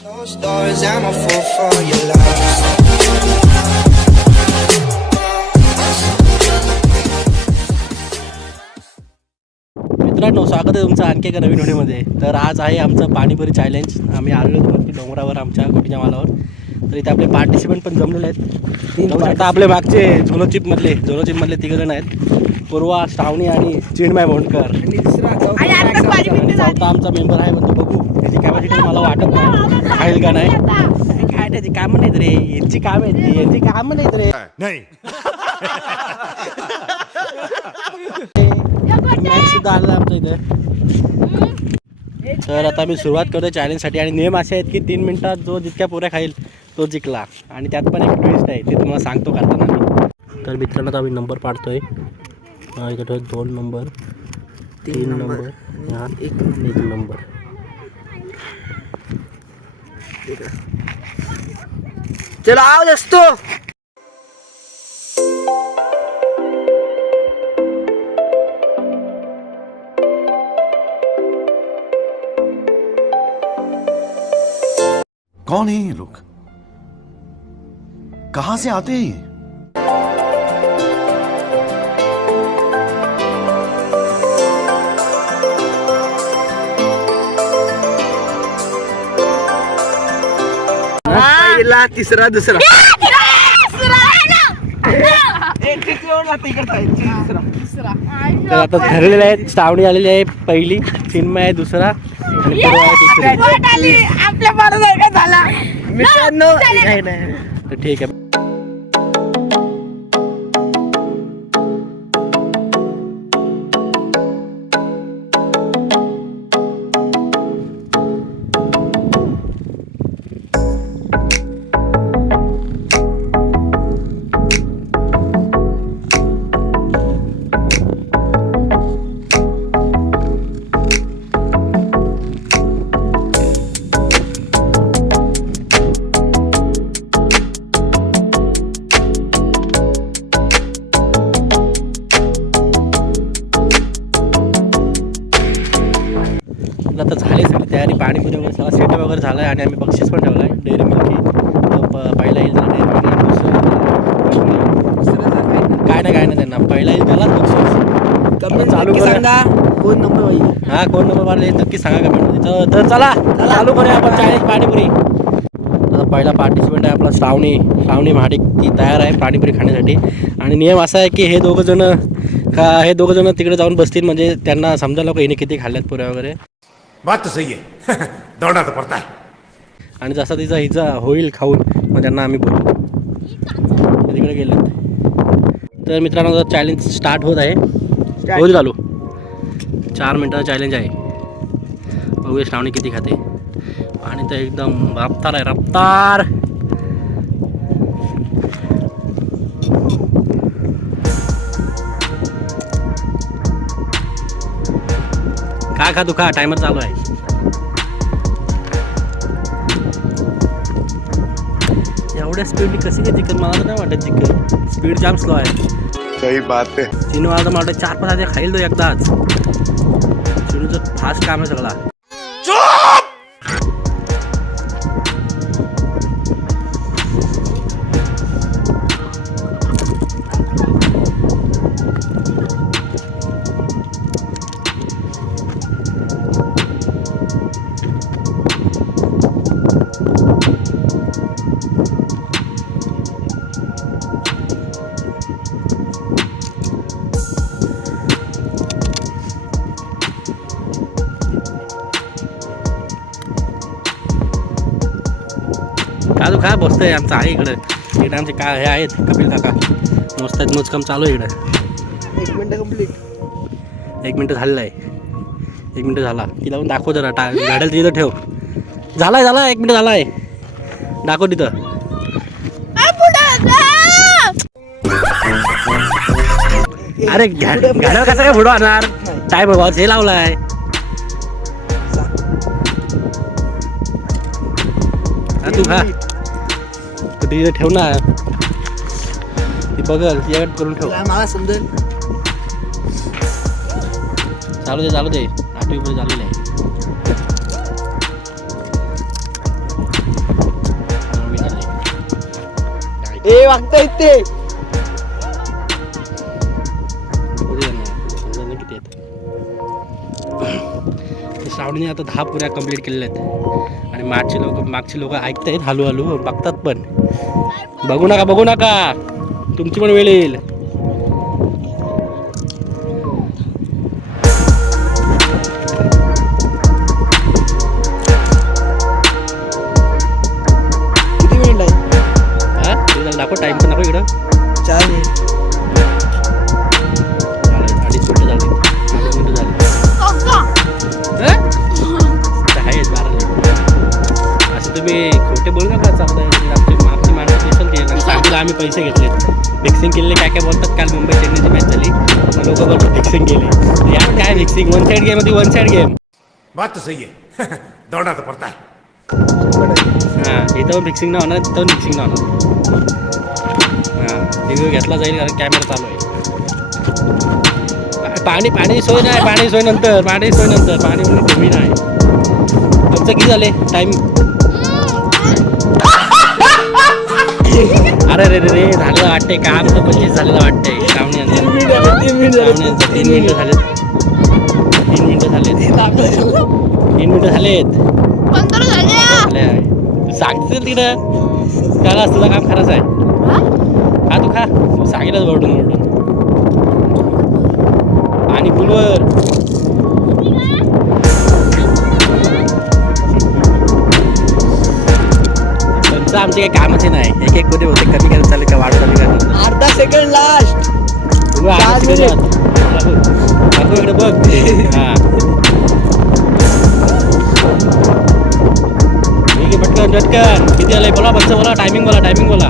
Closed doors, I'm a fool for your love. मित्रांनो, स्वागत आहे तुमचं आणखी एका नवीन व्हिडिओमध्ये. तर आज आहे आमचं पाणीपुरी चॅलेंज. आम्ही आलेलो वरती डोंगरावर आमच्या कुटीच्या मालावर. तर इथे आपले पार्टिसिपंट पण जमलेले आहेत. आता आपले मागचे झोनोचिपमधले तिघजण आहेत, पूर्वा, श्रावणी आणि चिन्मय भोंडकर. चौथा आमचा मेंबर आहे, पण तो बघू त्याची कॅपॅसिटी मला वाटत नाही खाईल का नाही. काय त्याची कामं नाहीत रे, यांची कामं आहेत, यांची कामं नाहीत रे. मॅच सुद्धा आलेला आमच्या इथे. तर आता मी सुरुवात करतो चॅलेंजसाठी. आणि नियम असे आहेत की 3 मिनिटात जो जितक्या पुऱ्या खाईल तो जिंकला. आणि त्यात पण एक ट्विस्ट आहे, ते तुम्हाला सांगतो करताना मी. तर मित्रांनो, आता आम्ही नंबर पाडतोय. इकडे 2 नंबर, 3 नंबर, 1 नंबर. चलो आओ दोस्तों. कौन है ये लोग? कहां से आते हैं ये? पहिला, तिसरा, दुसरा. तर आता ठरलेले आहेत. श्रावणी आलेली आहे पहिली, चिन्मय आहे दुसरा, आणि पूर्वा आहे तिसरी. मित्रांनो, तर ठीक आहे. आता झाली सगळी तयारी. पाणीपुरी वगैरे सगळा सेटअप वगैरे झाला आहे. आणि आम्ही बक्षीस पण ठेवला आहे, डेअरी मिल्की. पहिला येईल त्याला डेअरी मिल्की, काय नाही त्यांना पहिला येईल त्यालाच बक्षीस. चालू सांगा कोण नंबर होईल. हा, कोण नंबर मारले नक्की सांगा कमेंटमध्ये. तर चला चालू करूया आपण चॅलेंज पाणीपुरी. आता पहिला पार्टिसिपेंट आहे आपला श्रावणी महाडिक. ती तयार आहे पाणीपुरी खाण्यासाठी. आणि नियम असा आहे की हे दोघं जण तिकडे जाऊन बसतील, म्हणजे त्यांना समजायला का हिने किती खाल्ल्यात पुऱ्या वगैरे. बात तो सही है. दौड़ना तो पड़ता है. आणि जसा हिचा होईल खाऊन, मग त्यांना आम्ही बोलू. तिकडे गेले. तर मित्रांनो, चॅलेंज स्टार्ट होत आहे. होईल चालू. 4 मिनिटाचा चॅलेंज आहे. बघूया श्रावणी किती खाते. आणि तर एकदम रफ्तार आहे, रफ्तार. काय खा तू, खा, टायमर चालू आहे. एवढ्या स्पीडनी कशी काय चिकन, मला तर नाही वाटत चिकन. स्पीड जाम स्लो आहे. सही बात है. चिनू मला तर वाटतं 4-5 आधी खाईल तो एकदाच. चिनूचं फास्ट काम आहे सगळा. का तू खा, बसतोय आमचं आहे इकडं आमचे काय हे आहेत कपिल काका, मस्त आहेत. मोजकाम चालू आहे इकडं. 1 मिनिट कंप्लीट. 1 मिनिट झालेलं आहे. 1 मिनिट झाला. ती लावून दाखव जरा. गाड्याला तिथं ठेव. झाला 1 मिनिट झाला आहे. दाखव तिथं. अरे गाड्यावर कसं काय फोटो आणणार. टाइम हे लावलाय. तू खा, तिथे ठेव ना. ती बघल, ती करून ठेव. मला समजेल. चालू दे 8वी पर्यंत झालेलं आहे. ए वागता येते किती आहेत श्रावणीने आता 10 पुऱ्या कंप्लीट केलेल्या आहेत आणि मागची लोक ऐकत आहेत हळूहळू बघतात पण. बघू नका तुमची पण वेळ येईल. किती मिनिट आहे? दाखव टाइम पण नको इकडं. 4 मिनिट. झाले 2.5 मिनिटं झाली. 2 मिनिटं झाली. आहेत 12 असं तुम्ही खोटे बोलू नका. चालतंय मागची माणसं पेशल केलं आणि सांगितलं आम्ही पैसे घेतले फिक्सिंग केलेले काय बोलतात. काल मुंबई चेन्नईची मॅच झाली लोक बोलतात फिक्सिंग केले. यार काय फिक्सिंग 1 साइड गेम होती 1 साइड गेम. बात तो सही है दौड़ना तो पड़ता है. हां इथं पण फिक्सिंग नाही होणार तिथं पण फिक्सिंग नाही होणार. हां रिव्ह्यू घेतला जाईल कारण कॅमेरा चालू आहे. पाणी सोय नाही. पाणी सोय नंतर पाणी म्हणजे कमी नाही. तुमचं किती झाले टाईम? अरे रे झालेलं वाटतंय काम तर 25 झालेलं वाटतंय. श्रावणी 3 मिनिट झाले. 3 मिनिटं झालेत. 3 मिनिटं झालेत. सांगते तिकडं त्याला तुझं काम खरंच आहे. हा तू खा सांगितलं वरडून पाणी फुलवर. तुमचं आमचे काही कामच नाही. एक मध्ये होते कमी करत चालेल का वाढ कमी करत. अर्धा सेकंड लास्ट. इकडे बघ. हा पटकन किती आलंय बोला. बोला टायमिंग बोला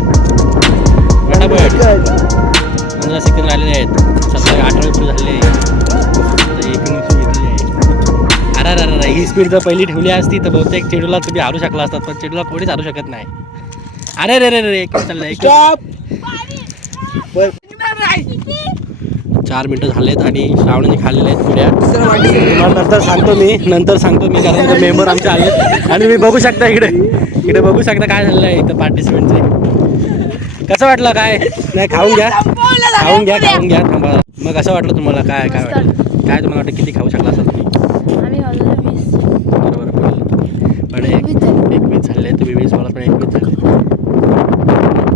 15 सेकंद राहिलेले आहेत. 18 पुढे झालेले आहे. अरे ही स्पीड जर पहिली ठेवली असती तर बहुतेक चेडूला तुम्ही हारू शकला असतात पण चेडूला कोणीच हारू शकत नाही. अरे एक चाललंय. 4 मिनिटं झालेत आणि श्रावणीने खाल्लेले आहेत पुऱ्या. नंतर सांगतो मी कारण मेंबर आमचे आले आणि मी बघू शकता इकडे बघू शकता काय झालेलं आहे इथं पार्टिसिपेंटचे. कसं वाटलं काय नाही खाऊन घ्या थांबा. मग कसं वाटलं तुम्हाला काय वाटलं काय तुम्हाला वाटतं किती खाऊ शकला असाल तुम्ही? बरोबर पण 21 झाले तुम्ही 20 बोला पण 21 झाले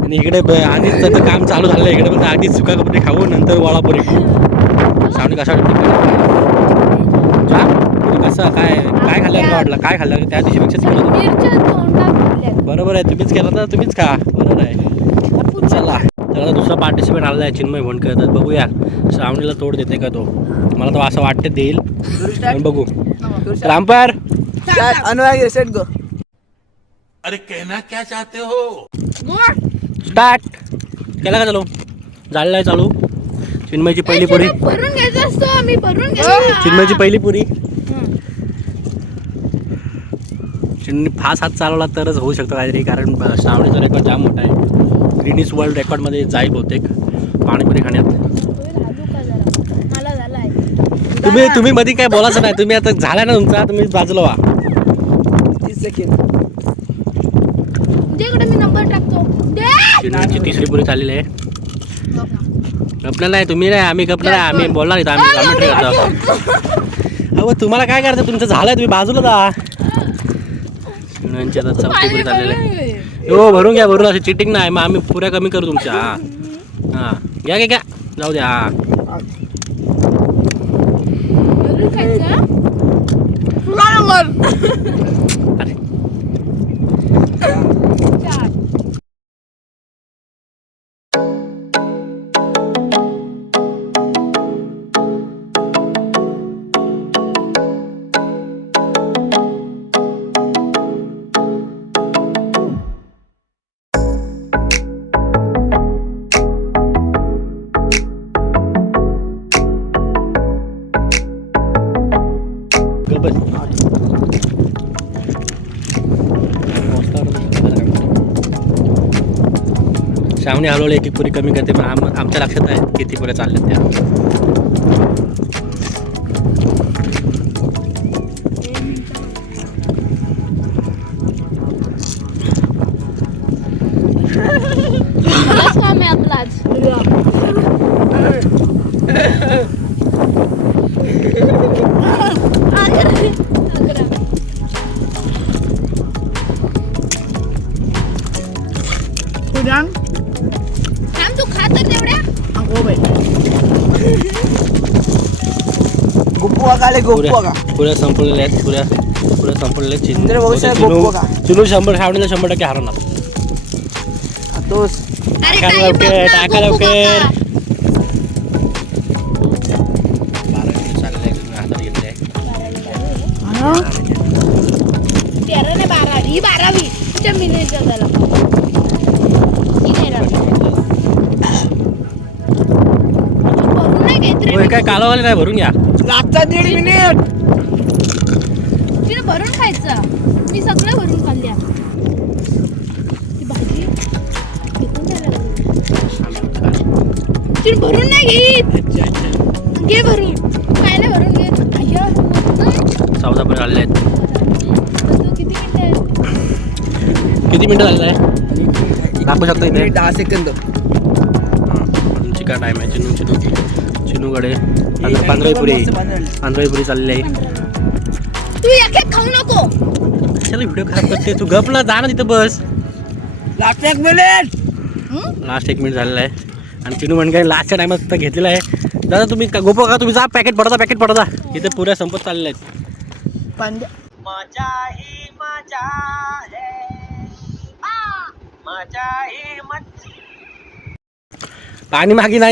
आणि इकडे आधीच त्याचं काम चालू झालं. इकडे पण आधीच सुका कपडे खाऊ नंतर वडापुरी खाऊ. सावणी कसा वाटतं कसं काय खाल्लं वाटलं काय खाल्लं त्या दिवशीपेक्षाच केलं. बरोबर आहे तुम्हीच केलं तर तुम्हीच खा. बरोबर आहे. चला तर दुसरा पार्टिसिपेंट आला आहे चिन्मय भोंडकर. तर बघूया श्रावणीला तोड देते का तो. मला तर असं वाटतं देईल पण बघू. Rampar Anurag set go. अरे कहना क्या चाहते हो? स्टार्ट केला का चालू झालेला आहे चालू. चिन्मयची पहिली पुरी. चिन्मयची पहिली पुरी. चिन्मय फास्ट हात चालवला तरच होऊ शकतो काहीतरी कारण श्रावणीचा रेकॉर्ड जाम मोठा आहे. गिनीज वर्ल्ड रेकॉर्डमध्ये जाईल बहुतेक पाणीपुरी खाण्यात. तुम्ही मध्ये काय बोलायचं नाही. तुम्ही आता झाला ना तुमचा तुम्ही बाजूला व्हा. 30 सेकंड. चिन्मयची तिसरी पुरी चाललेली आहे. गपणार नाही तुम्ही नाही आम्ही गपणार आहे. आम्ही बोलणार नाही आम्ही कॉमेंट्री करतो. अहो तुम्हाला काय करायचं तुमचं झालंय तुम्ही बाजूला जा. चिन्मयची आता चौथी पुरी चाललेली आहे. हो भरून घ्या अशी चिटिंग नाही. मग आम्ही पुऱ्या कमी करू तुमच्या. हां घ्या जाऊ द्या. हां अरे श्रावणी हळूहळू एक पुरी कमी करते पण आमच्या लक्षात आहे किती पुऱ्या चालल्यात त्या. आपलाच थांब तू खात तेवढ्या गोपुआ का गोपुआ का पुऱ्या संपलेल्या आहेत पुऱ्या संपलेल्या आहेत. इकडे बघू शकता गोपुआ का. चिनू 100% हरणार. तोच अरे टाका टाइम बघ लवकर, ना, टाका गोपू लवकर. काका. 12 मिनिटं चालले आहे, तुम्ही हातात घेतले. 13 नाही 12 ही 12वी तुझ्या मिनिटच्या त्याला ही नाही राहिली. भरून नाही काहीतरी होय, काय कालावाले नाही भरून घ्या. लास्टचा 1.5 मिनिट तिने भरून खायचं मी सगळं भरून खाल्ल्या ही भाजी फेकून द्यायला लागली. तिने भरून नाही घेत घे भरून काय नाही भरून घे अय्या 14 पर्यंत आलेले आहेत. किती मिनिटं आहेत किती मिनिटं झालेलं आहे दाखवू शकता इथे. 10 सेकंद चिका टाईम आहे. चिनूकडे 15 पुरी चाललेली आहे. तू एक एक खाऊ नको कशाला व्हिडिओ खराब करते तू? गपला जा ना तिथं बस. लास्ट 1 मिनिट लास्ट 1 मिनिट झालेलं आहे आणि चिनू म्हणजे लास्टच्या टायमात तर घेतलेला आहे. दादा तुम्ही गोपो का तुम्ही जा पॅकेट पडता इथे पुऱ्या संपत चाललेल्या आहेत. पाणी मागितलं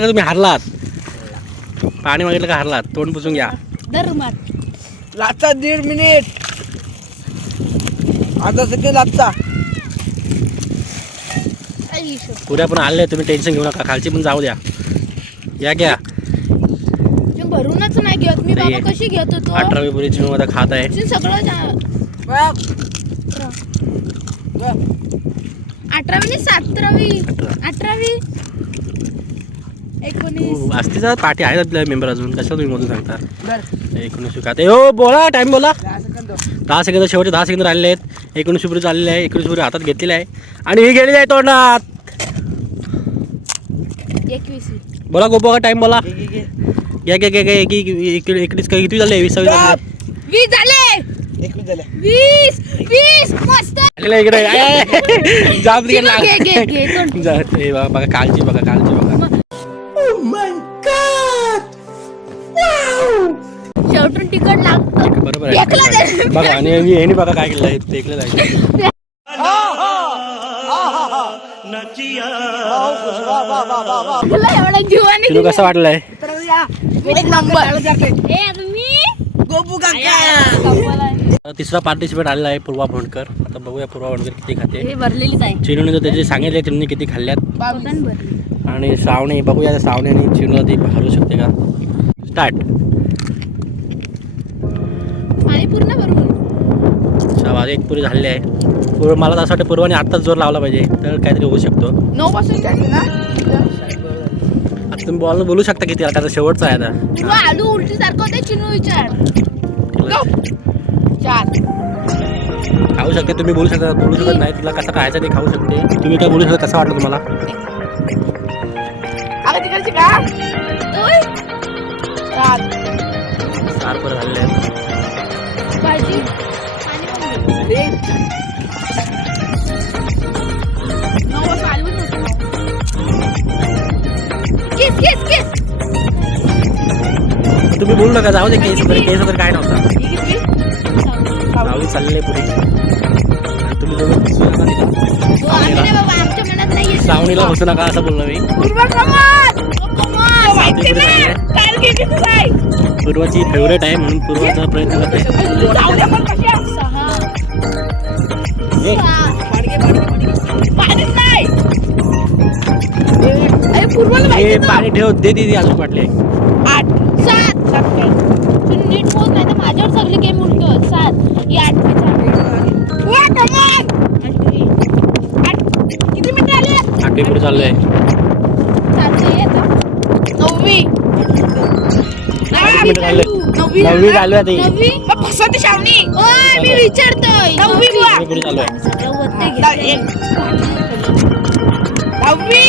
का तुम्ही हारलात. पाणी मागितलं का हारलात. तोंड पुसून घ्या. दर मार लास्टचा 1.5 मिनिट अर्धा सेकंद लास्टचा पुऱ्या पण आले तुम्ही टेन्शन घेऊ नका. खालची पण जाऊ द्या. या घ्या. भरूनच नाही घेत मी बाबा कशी घेत होतो 18वी पुरी चिनू आता खात आहे. सगळं 18वी 17वी 18वी 19 असतीचा पाठी आहेत आपल्या मेंबर अजून. कशा तुम्ही मधून सांगता 19 खाते. हो बोला टाइम बोला. 10 सेकंद शेवटचे 10 सेकंद राहिले आहेत. 19 पुरी चाललेले आहे. 19 पुरी हातात घेतलेले आहे आणि ही गेलेली आहे तोंडात. 21 बोला गोपो का टाइम बोला. घ्या 21 काही किती झाले 20 झाले 20 झाले 21 झाले 20 मस्त इकडे जाम घे, घे, घे. बघा कालची बघा शेवटून तिकट लागतं बरोबर फेकलं आहे. ते. बघा आणि हे बघा काय केलं आहे. फेकलं जायचं. तुला एवढा जीवाने चिनू कसं वाटलंय? एक नंबर ए तुम्ही गोपू काका तिसरा पार्टिसिपेट आलेला आहे पूर्वा भोंडकर. आता बघूया पूर्वा भोंडकर किती खाते. हे भरलेलीच आहे चिनूने तर त्याचे सांगितले चिनूने किती खाल्ल्यात. बावधन भरली आणि सावणे बघूया सावणे आणि चिनूला ती हरू शकते का. स्टार्ट. पाणी पूर्ण भरून शाबास. एक पुरी झालेली आहे. मला तर असं वाटतं पूर्वाने आत्ताच जोर लावला पाहिजे तर काहीतरी होऊ शकतो. 9 पासून काय ना आता तुम्ही बोलू शकता किती आता शेवटचा आहे आता. तू आलू उलटी सारखं होते चिनू विचार 4 खाऊ शकते तुम्ही. बोलू शकत नाही. तुला कसं खायचं ते खाऊ शकते. तुम्ही काय बोलू शकता. कसं वाटलं तुम्हाला? अगं तिकडची का 4 परत झालेले आहेत. भाजी तुम्ही बोलू नका. जाऊ दे. केस वगैरे काय नव्हता. सावली चाललेली पुढे. तुम्ही दोघं बसू नका तिला. सावणीला बसू नका असं बोललो मी. पूर्वाची फेवरेट आहे म्हणून पूर्वाचा प्रयत्न करते. पाणी ठेव दे दे अजून वाटले. 8 7 नीट बोल नाही तर माझ्यावर सगळे गेम उलटो 7 ही 8 किती मिनिट आले 8 पुढे चाललंय. 9वी 9वी चालू आहे. फसवते शावणी ओय मी विचारतोय 9वी पुढे चालू आहे. दहावी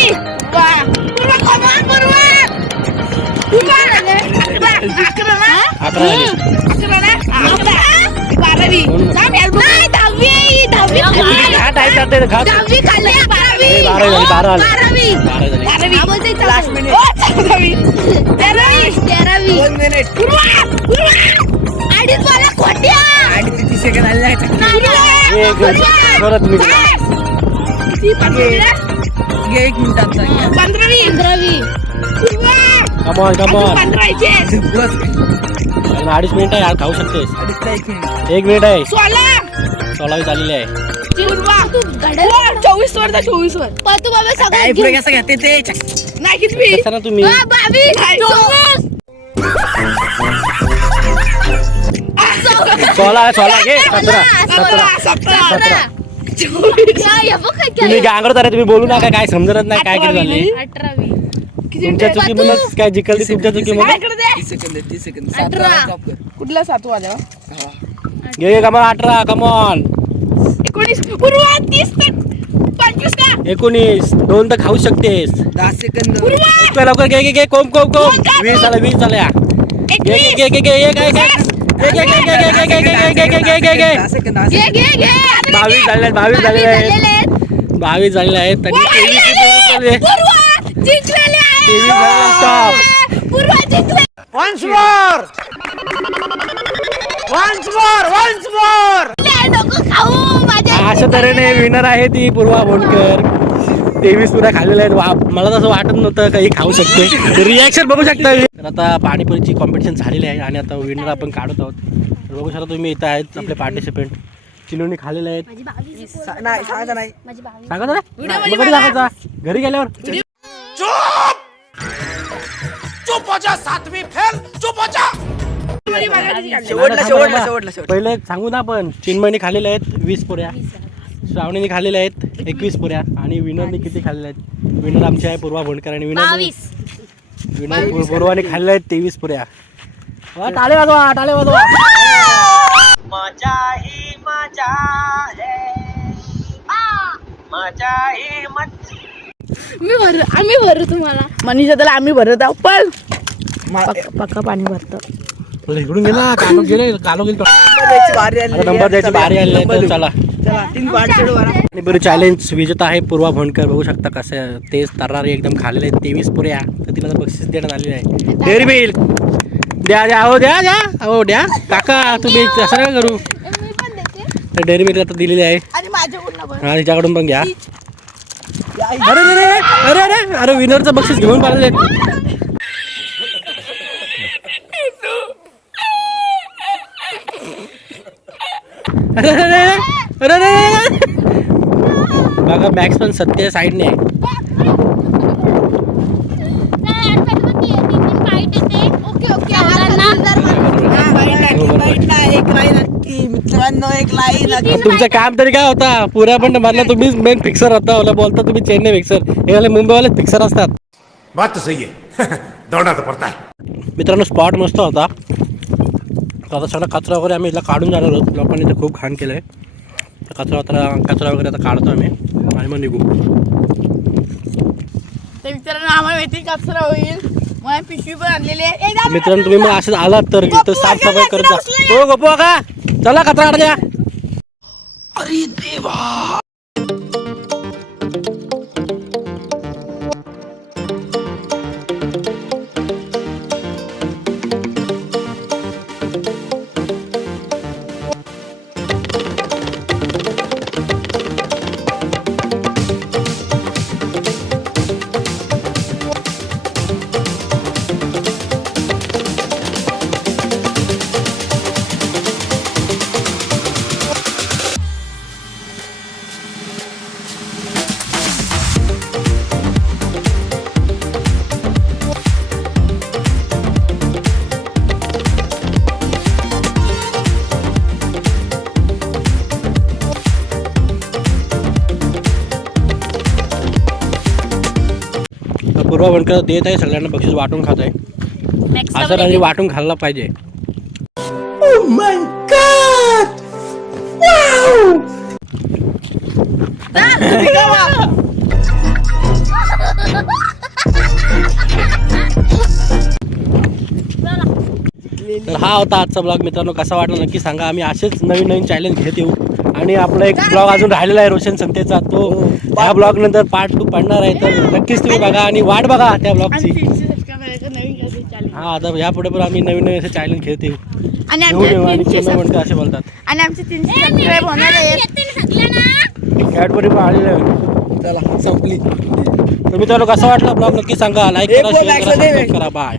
वा पूर्वा कमान पूर्वा पूर्वा अकरा ना 11 झाले. 12वी नाही, दहावी हा टाईप करते खा. दहावी खाल्ली 12वी. 12 झाली, 12 झाली. 12वी. 12 झाली. हा, बोलते चालू. Last minute 13वी. 1 मिनिट अडीच मला खोट्या. आणि 30 सेकंद आले नाही ए, परत मी घे 1 मिनिटाचा 15वी. Come on come on. 15चे बस 2.5 मिनिट आहे यार, खाऊ शकतेस. 1 मिनिट आहे. 16वी झालेली आहे. तू घड्याळ. 24 वर 24 वर पण तू बाबा सगळं काय घेऊन- कसं घेते ते नाही किती कसं ना तुम्ही 22. 24. 16 घे. 17 तुम्ही गांगडत आहे, तुम्ही बोलू नका. काय समजत नाही काय केलं झाले. 18वी. तुमच्या चुकीमुळेच काय जिंकली तुमच्या चुकीमुळे. 30 सेकंद 18. कुठला 7 वाजा घे कमॉन. 18 कमॉन. 19 पूर्वा 30 तक 25 का 19 2 तर खाऊ शकतेस. 10 सेकंद लवकर लवकर घे कोम 20 झालं 20 झाल्या. घे घे घे घे घे घे घे घे 22 झाले 22 झालेले आहेत. 22 झालेले आहेत. आणि 23 झाले. 23 झाले. स्टॉप. अशा तऱ्हेने विनर आहे ती पूर्वा भोंडकर. 23 पुऱ्या खाल्लेल्या आहेत. मला तसं वाटत नव्हतं काही खाऊ शकते. रिॲक्शन बघू शकता. तर आता पाणीपुरीची कॉम्पिटिशन झालेली आहे आणि आता विनर आपण काढत आहोत. तर बघू शकता तुम्ही इथं आहेत आपले पार्टिसिपेंट. चिलोनी खाल्लेले आहेत. नाही सांगा नाही सांगा ना मग कधी सांगायचा घरी गेल्यावर. चुप हो जा सातवीं फेल, चुप हो जा. शेवटला पहिले सांगू ना आपण. चिन्मयनी खाल्लेले आहेत 20 पुऱ्या. श्रावणीने खाल्लेल्या आहेत 21 पुऱ्या. आणि विनरने किती खाल्लेल्या आहेत. विनर आमची आहे पूर्वा भोंडकर आणि विनर पूर्वाने खाल्लेल्या आहेत 23 पुऱ्या. टाळे वाजवा टाळे वाजवा. आम्ही भरू तुम्हाला. मनीषा त्याला आम्ही भरत आहोत पण पक्का पाणी भरतो इकडून गेला कालो गेले बारी आली नंबर द्यायची बारी आली आहे. तर चला चला 3 पार्ट चढू बरं आणि बरं चॅलेंज विजेता आहे पूर्वा भोंडकर. बघू शकता कसं तेज तर्रारी एकदम खाल्लेले आहेत 23 पुऱ्या. तर तिला बक्षीस देण्यात आलेले आहे. डेअरी मिल्क द्या द्या हो द्या द्या हो द्या काका तुम्ही असं काय करू. मी पण देते. तर डेअरी मिल्क आता दिलेली आहे. आणि माझ्याकडून पण. हा तिच्याकडून पण घ्या. अरे अरे अरे अरे अरे विनरचं बक्षीस घेऊन पाहिजे. अरे अरे अरे अरे बघा मॅक्स पण सत्य साईडने आहे. मित्रांनो एक लाईन तुमचं काम तरी काय होता पुऱ्या पण मारला तुम्हीच मेन फिक्सर होता. ओला बोलता तुम्ही चेन्नई फिक्सर. हे वाले मुंबईवाले फिक्सर असतात. बात तो सही है. दौड़ना तो पड़ता है. मित्रांनो स्पॉट मस्त होता. आता सगळा कचरा वगैरे आम्ही इथला काढून जाणार आहोत. लोकांनी इथं खूप घाण केलं आहे. कचरा वगैरे आता काढतो आम्ही आणि मग निघू. तर मित्रांनो आम्हाला माहिती कचरा होईल मग पिशवी पण आणलेली आहे. मित्रांनो तुम्ही मग असंच आलात तर इथं साफसफाई करत जा. हो गप्पा का चला कचरा काढ द्या. पूर्वा भोंडकर देत आहे सगळ्यांना बक्षीस वाटून खात आहे. असं रात्री वाटून खाल्ला पाहिजे. तर हा होता आजचा ब्लॉग मित्रांनो. कसा वाटला नक्की सांगा. आम्ही असेच नवीन नवीन चॅलेंज घेत येऊ. आणि आपला एक ब्लॉग अजून राहिलेला आहे रोशन संतेचा, तो ह्या ब्लॉग नंतर पार्ट 2 पडणार आहे. तर नक्कीच तुम्ही बघा आणि वाट बघा त्या ब्लॉगची. आणि 300 सबस्क्रायबर नवीन कसं चालेल. हा आता यापुढे पण आम्ही नवीन नवीन असे चॅलेंज घेत येऊ. आणि घेऊन येऊ आणि आमचे पूर्ण म्हणते असे बोलतात. आणि आमचे 300 सबस्क्राईब होणार आहे. कॅडबरी पण आलेलं आहे. चला संपली. तर मित्रांनो कसा वाटला ब्लॉग नक्की सांगा. लाईक करा, शेअर करा, सबस्क्राईब करा. बाय.